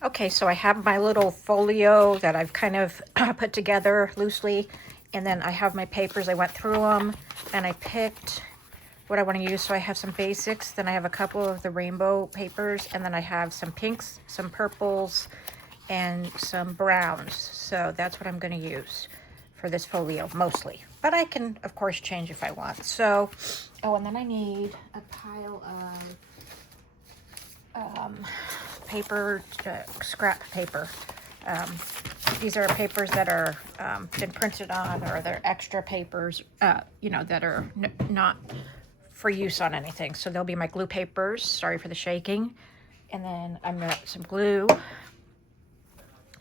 Okay, so I have my little folio that I've kind of put together loosely, and then I have my papers. I went through them, and I picked what I want to use. So I have some basics, then I have a couple of the rainbow papers, and then I have some pinks, some purples, and some browns. So that's what I'm going to use for this folio, mostly. But I can, of course, change if I want. So, oh, and then I need a pile of paper, scrap paper. Um, these are papers that are been printed on, or they're extra papers, you know, that are not for use on anything. So they'll be my glue papers. Sorry for the shaking. And then I'm gonna some glue.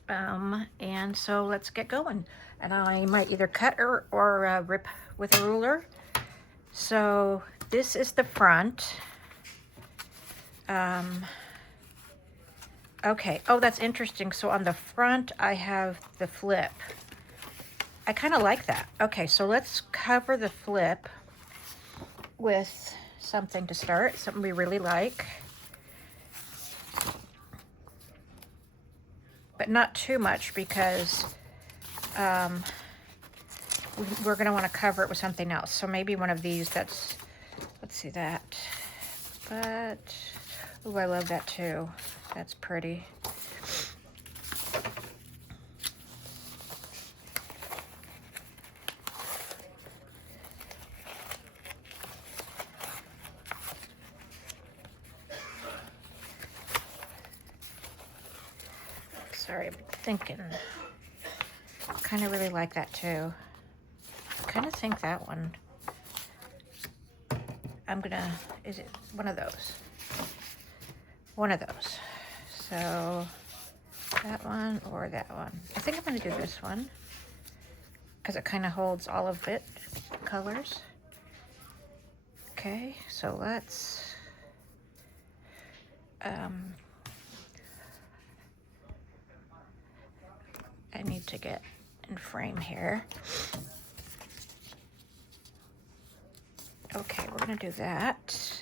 And so let's get going. And I might either cut or rip with a ruler. So this is the front. Okay, oh, that's interesting. So on the front, I have the flip. I kind of like that. Okay, so let's cover the flip with something to start, something we really like. But not too much, because we're going to want to cover it with something else. So maybe one of these that's, let's see that. But, oh, I love that too. That's pretty. Sorry, I'm thinking. Kind of really like that too. Kind of think that one. I'm gonna, is it one of those? One of those. So that one or that one. I think I'm gonna do this one, because it kind of holds all of it, colors. Okay, so let's, I need to get in frame here. Okay, we're gonna do that.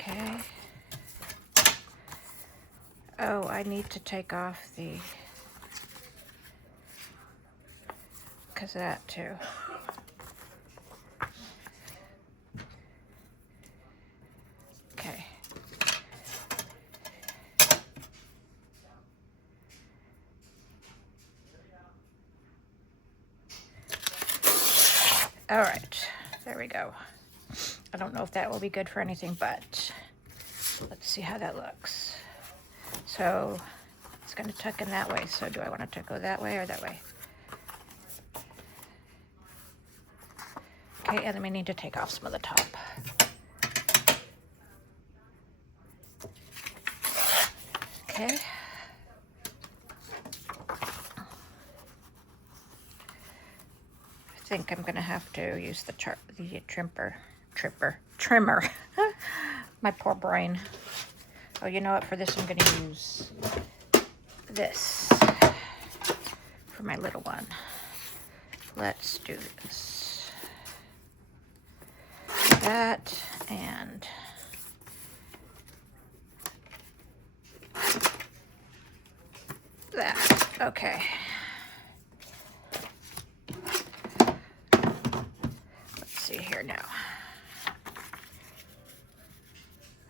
Okay. Oh, I need to take off the, because of that too. Okay. All right, there we go. I don't know if that will be good for anything, but let's see how that looks. So it's going to tuck in that way. So do I want it to go that way or that way? Okay, and then we need to take off some of the top. Okay. I think I'm going to have to use the trimmer. My poor brain. Oh, you know what? For this, I'm going to use this for my little one. Let's do this. That and that. Okay. Let's see here now.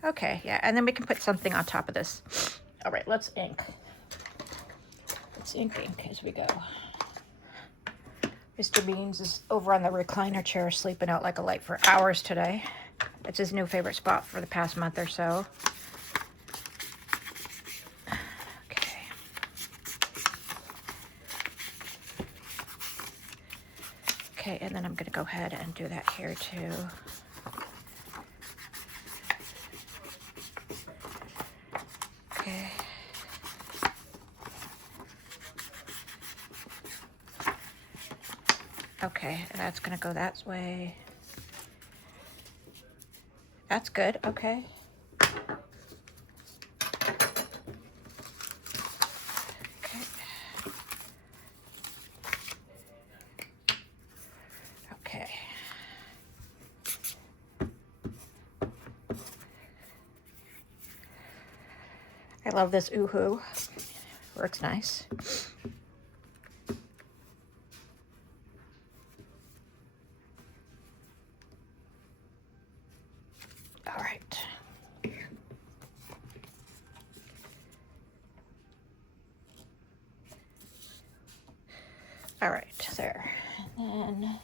Okay, yeah, and then we can put something on top of this. All right, let's ink. Let's ink as we go. Mr. Beans is over on the recliner chair sleeping out like a light for hours today. It's his new favorite spot for the past month or so. Okay. Okay, and then I'm gonna go ahead and do that here too. Okay. Okay, and that's gonna go that way. That's good, okay. Okay. Okay. I love this Oohoo. Works nice. All right. All right, there. And then,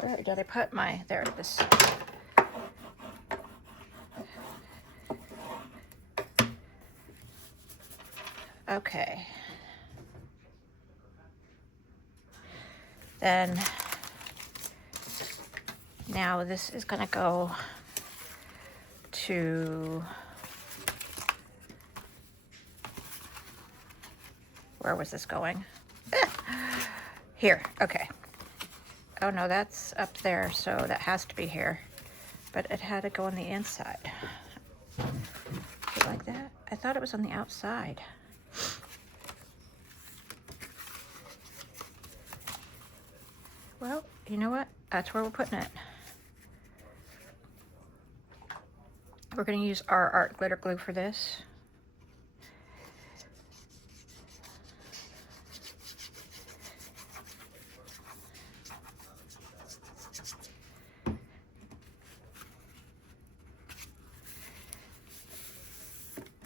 where did I put my, there it is. Okay. Then, now this is gonna go to, where was this going? Here, okay. Oh no, that's up there, so that has to be here. But it had to go on the inside. Like that? I thought it was on the outside. Well, you know what? That's where we're putting it. We're going to use our art glitter glue for this.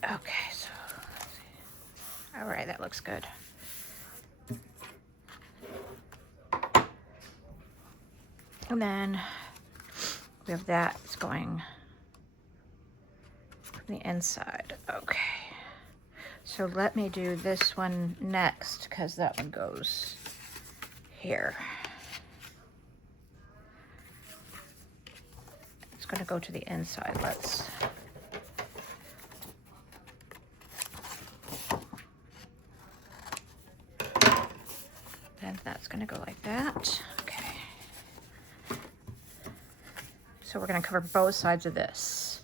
Okay, so let's see. All right, that looks good. And then we have that. It's going from the inside. Okay. So let me do this one next because that one goes here. It's going to go to the inside. Let's. And that's going to go like that. Okay. So we're going to cover both sides of this.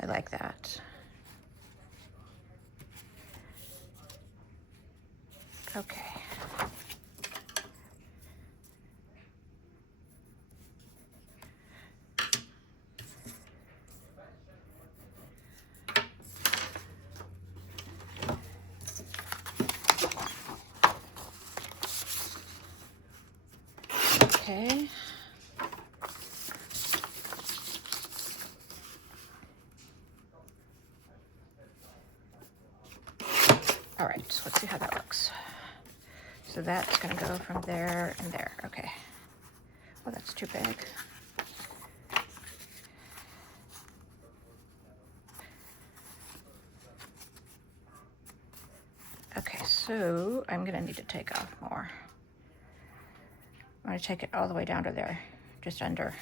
I like that. Okay. Okay. All right, so let's see how that looks. So that's gonna go from there and there, okay. Oh, that's too big. Okay, so I'm gonna need to take off more. I'm gonna take it all the way down to there, just under.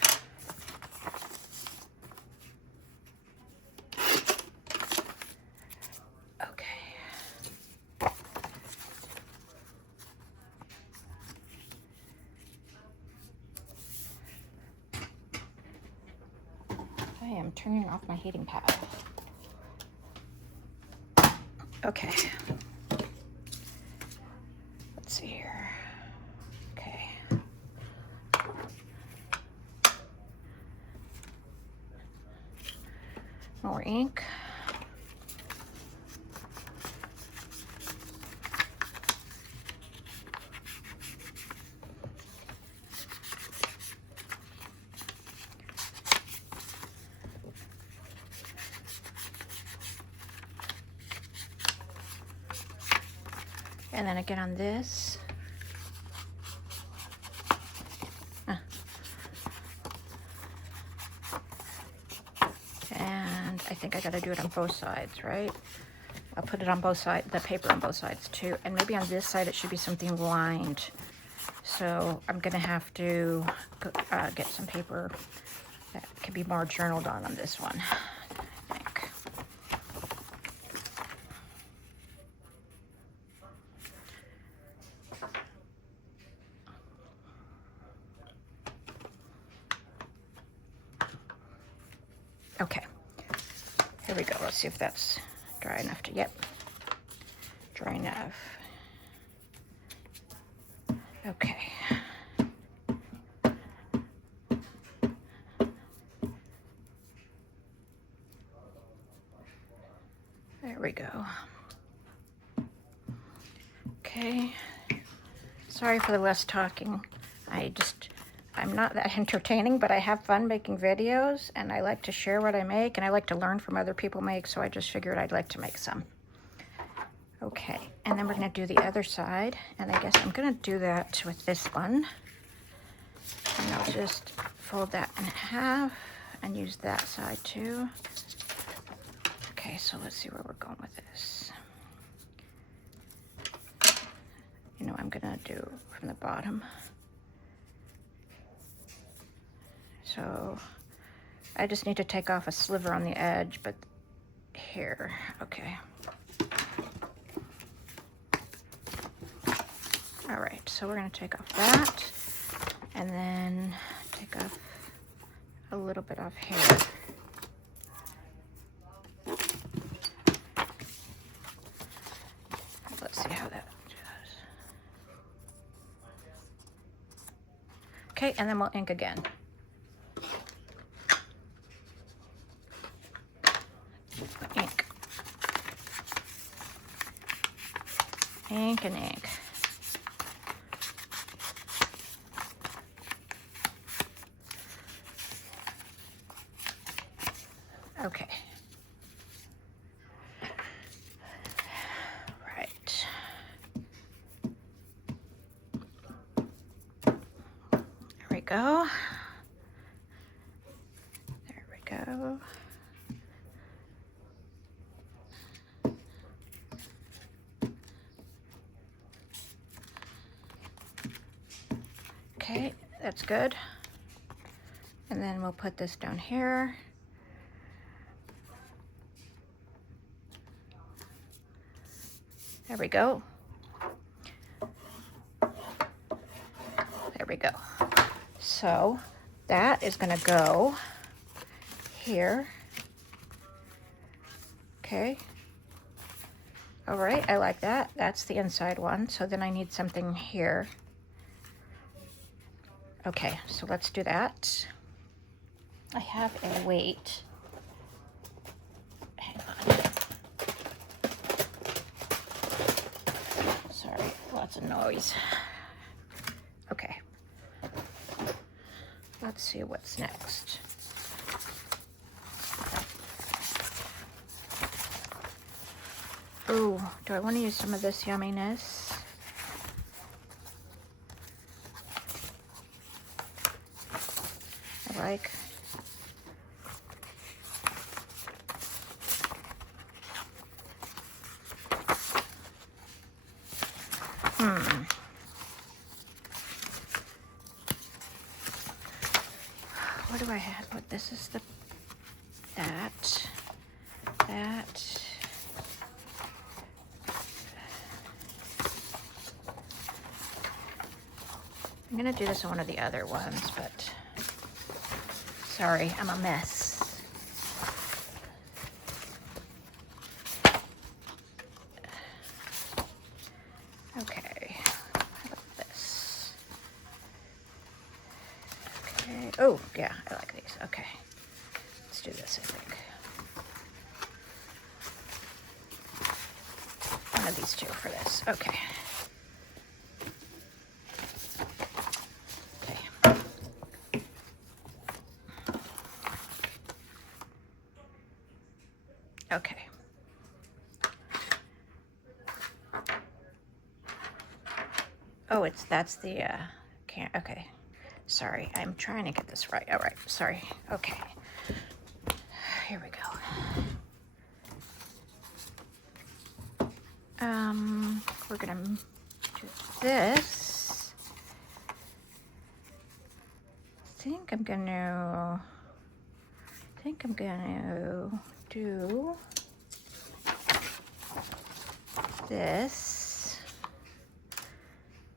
I am turning off my heating pad. Okay. Let's see here. Okay. More ink. And then again on this. And I think I gotta do it on both sides, right? I'll put it on both sides, the paper on both sides too. And maybe on this side it should be something lined. So I'm gonna have to get some paper that can be more journaled on this one, I think. Okay, here we go. Let's see if that's dry enough to, yep, dry enough. Okay. Okay. Sorry for the less talking. I'm not that entertaining, but I have fun making videos, and I like to share what I make, and I like to learn from other people make, so I just figured I'd like to make some. Okay, and then we're gonna do the other side, and I guess I'm gonna do that with this one. And I'll just fold that in half and use that side too. Okay, so let's see where we're going with this. You know, I'm gonna do from the bottom. So I just need to take off a sliver on the edge, but here, okay. All right, so we're gonna take off that and then take off a little bit off here. Let's see how that does. Okay, and then we'll ink again. Ink. Ink and ink. Okay. Right. There we go. There we go. Okay, that's good. And then we'll put this down here. There we go. There we go. So that is gonna go here. Okay. All right, I like that. That's the inside one. So then I need something here. Okay, so let's do that. I have a weight. Hang on. Sorry, lots of noise. Okay. Let's see what's next. Ooh, do I want to use some of this yumminess? I like. What do I have? What this is the that. I'm gonna do this on one of the other ones, but sorry, I'm a mess. Okay, how about this? Okay, oh yeah, I like these. Okay, let's do this, I think. One of these two for this, okay. Okay. Oh, that's the, can't, okay. Sorry, I'm trying to get this right. All right, sorry. Okay. Here we go. We're gonna do this. I think I'm gonna do this,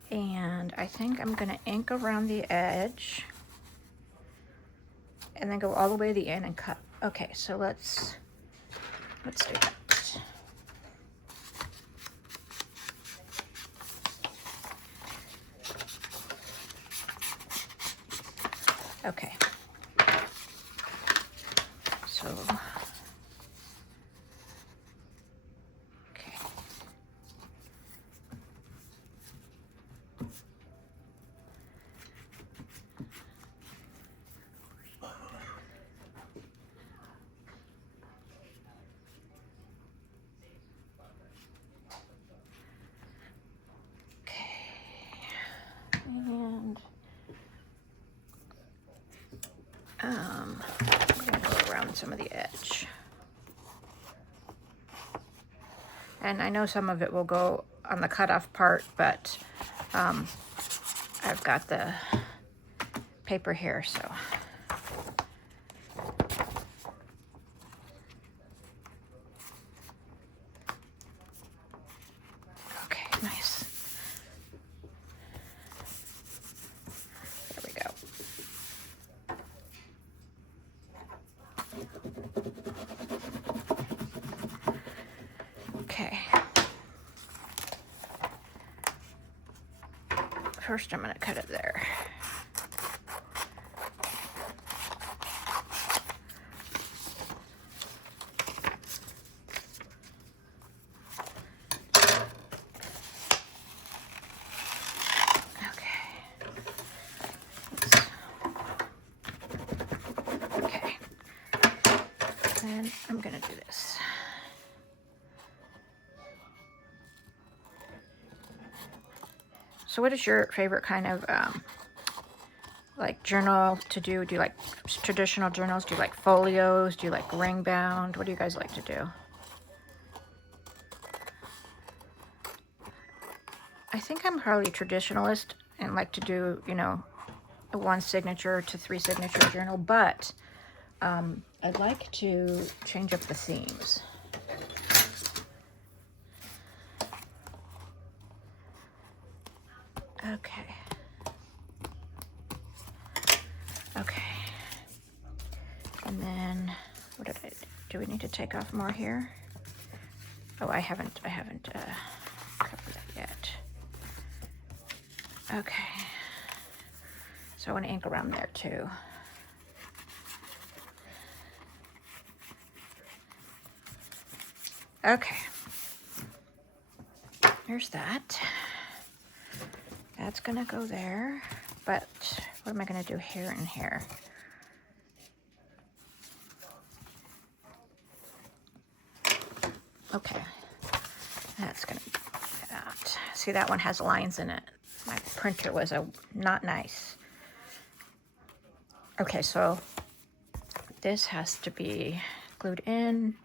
and I think I'm gonna ink around the edge and then go all the way to the end and cut. Okay, so let's do that. Okay, so okay, some of the edge. And I know some of it will go on the cutoff part, but I've got the paper here, so. Okay, nice. There we go. Okay. First, I'm going to cut it there. Okay. Then I'm going to do this. So what is your favorite kind of like journal to do? Do you like traditional journals? Do you like folios? Do you like ring bound? What do you guys like to do? I think I'm probably a traditionalist and like to do, you know, a 1 signature to 3 signature journal, but I'd like to change up the themes. Okay. Okay. And then, what did I do? We need to take off more here? Oh, I haven't covered that yet. Okay. So I want to ink around there too. Okay. There's that. That's gonna go there, but what am I gonna do here and here? Okay, that's gonna be that. See, that one has lines in it. My printer was not nice. Okay, so this has to be glued in.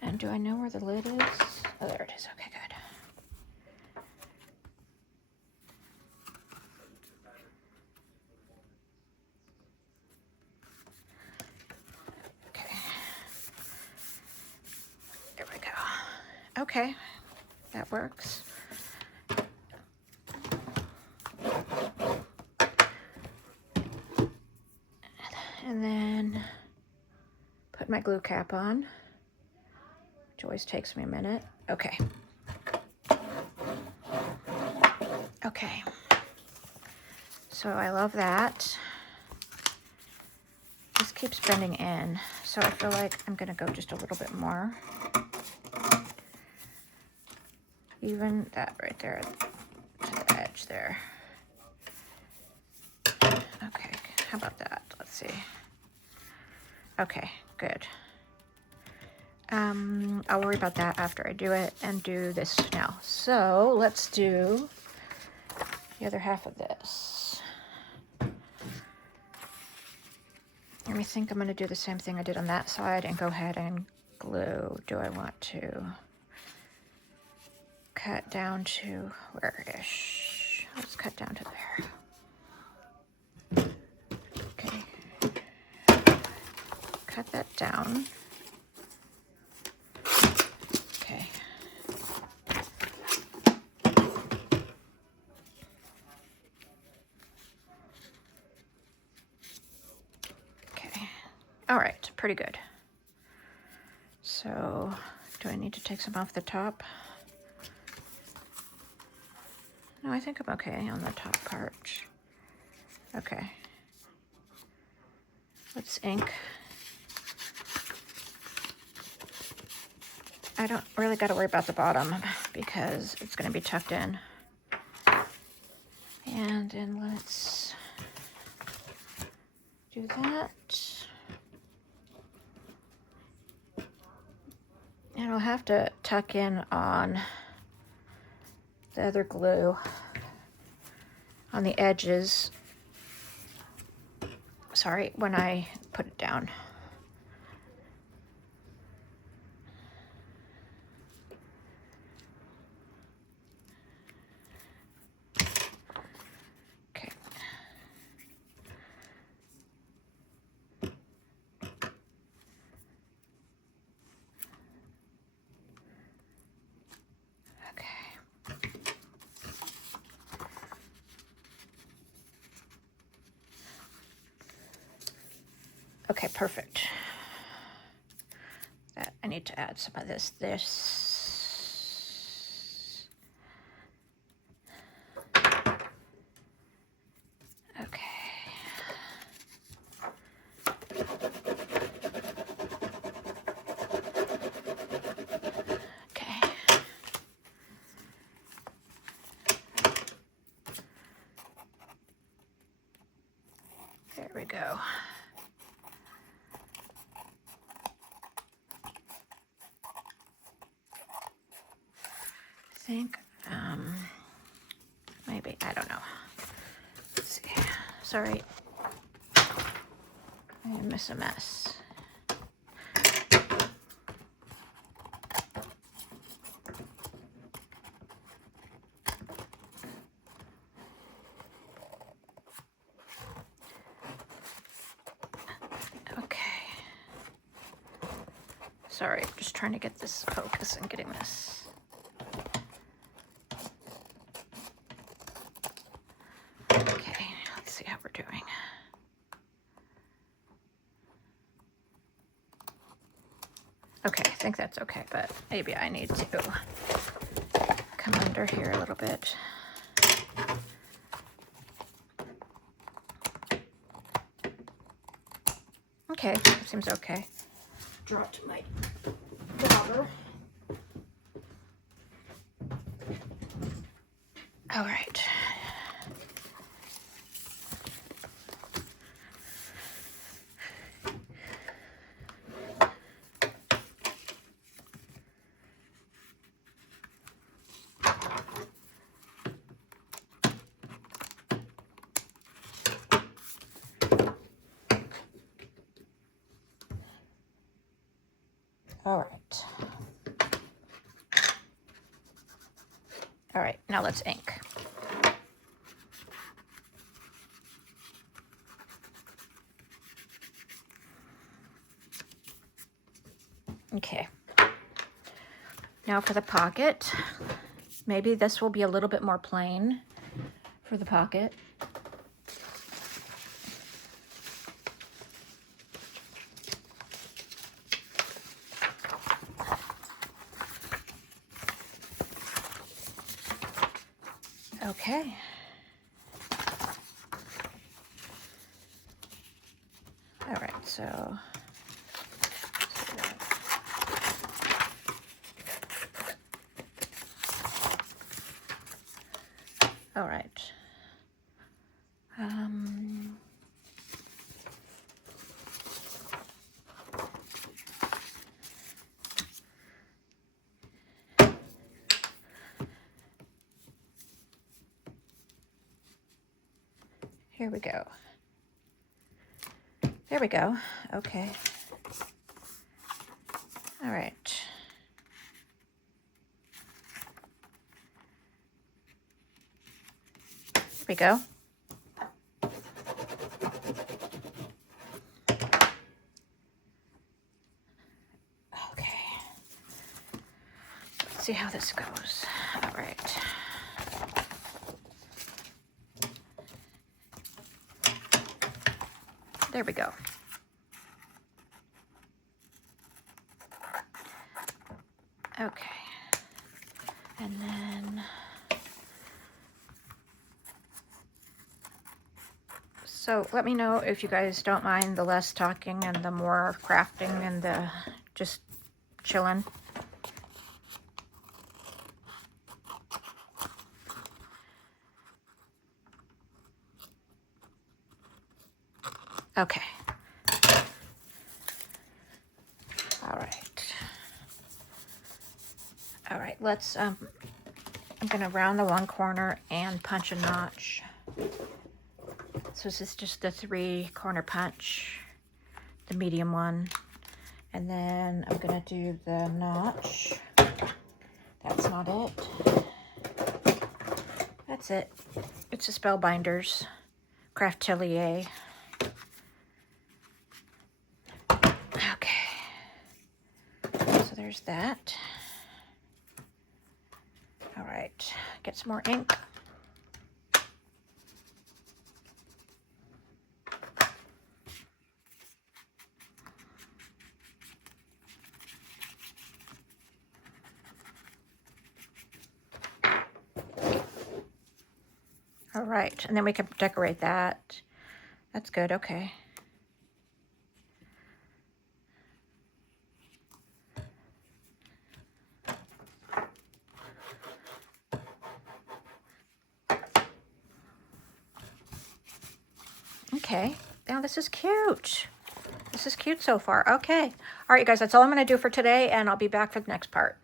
And do I know where the lid is? Oh, there it is. Okay, good. Okay. There we go. Okay, that works. And then put my glue cap on, which always takes me a minute. Okay. Okay. So I love that. This keeps bending in, so I feel like I'm gonna go just a little bit more. Even that right there to the edge there. Okay, how about that? Let's see. Okay, good. I'll worry about that after I do it and do this now. So let's do the other half of this. Let me think. I'm going to do the same thing I did on that side and go ahead and glue. Do I want to cut down to where-ish? Let's cut down to there. Okay. Cut that down. Okay. Okay. All right, pretty good. So, do I need to take some off the top? No, I think I'm okay on the top part. Okay. Let's ink. I don't really got to worry about the bottom because it's going to be tucked in. And then let's do that. And I'll have to tuck in on the other glue on the edges sorry, when I put it down. Okay. Okay, perfect. I need to add some of this. Okay. Okay. There we go. I think, maybe, I don't know. Let's see. Sorry. I miss a mess. Okay. Sorry, I'm just trying to get this focus and getting this. Okay, let's see how we're doing. Okay, I think that's okay, but maybe I need to come under here a little bit. Okay, that seems okay. Draw it to my daughter. All right. All right. All right, now let's ink. Okay. Now for the pocket. Maybe this will be a little bit more plain for the pocket. Okay. All right, so all right. Here we go. There we go. Okay. All right. Here we go. Okay. Let's see how this goes. All right. There we go. Okay. And then, so let me know if you guys don't mind the less talking and the more crafting and the just chilling. Okay. All right. All right, let's, I'm gonna round the one corner and punch a notch. So this is just the 3-corner punch, the medium one. And then I'm gonna do the notch. That's not it. That's it. It's the Spellbinders Craftelier. Okay. So there's that. All right, get some more ink. All right, and then we can decorate that. That's good, okay. Okay, now this is cute. This is cute so far. Okay. All right, you guys, that's all I'm going to do for today, and I'll be back for the next part.